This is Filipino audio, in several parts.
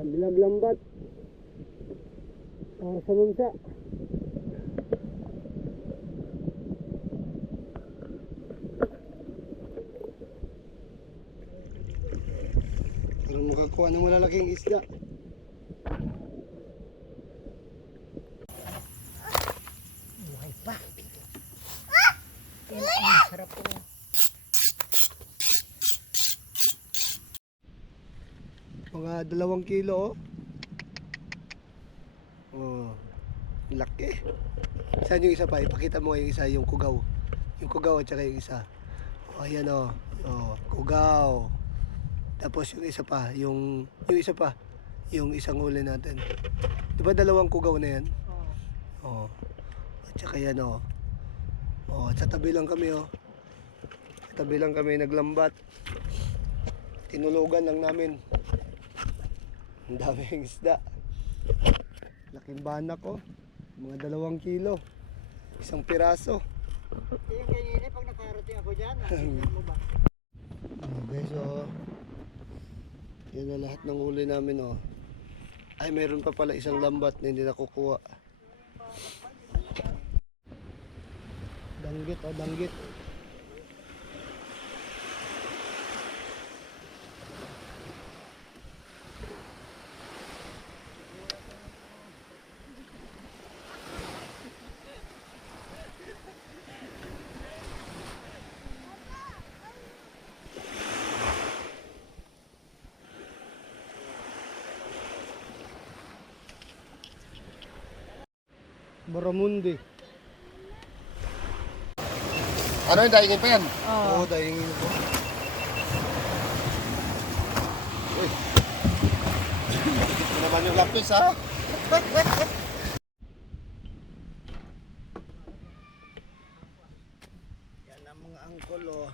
Bilaglambat. Sa mumsa. Parang makakuha ng malalaking isda. Buhay pa. Yan ang sarap po. Mga 2 kilo. Oh, laki. Saan yung isa pa? Ipakita mo yung isa, yung kugaw. Yung kugaw at saka yung isa. Oh, ayan oh. Oh, kugaw. Tapos yung isa pa, yung isa pa, yung isang huli natin. Di ba 2 kugaw na yan? Oh. At saka yan oh. Oh, sa tabi lang kami oh. Sa tabi lang kami naglambat. Tinulugan lang namin. Ang daming isda. Laking banak oh. Mga 2 kilo. Isang piraso. Yung kanina pag nakarating ako dyan, nakikita mo ba? Guys oh. Yan na lahat ng huli namin oh. Ay meron pa pala isang lambat na hindi nakukuha. Danggit oh, danggit. Baramundi. Ano yung daingin pa yan? Oo, daingin ko. Uy. Dikit mo naman yung lapis ha. Yan ang mga angkol oh.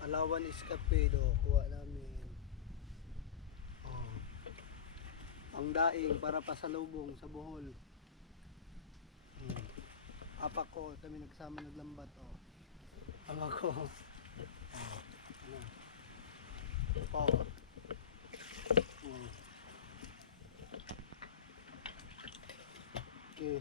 Palawan Escapedo, kuha namin. Oh. Ang daing para pasalubong sa Bohol. Apak ko, kami nagsama naglambat oh. Ama ko. Oh. Ano? Oh. Oh. Okay.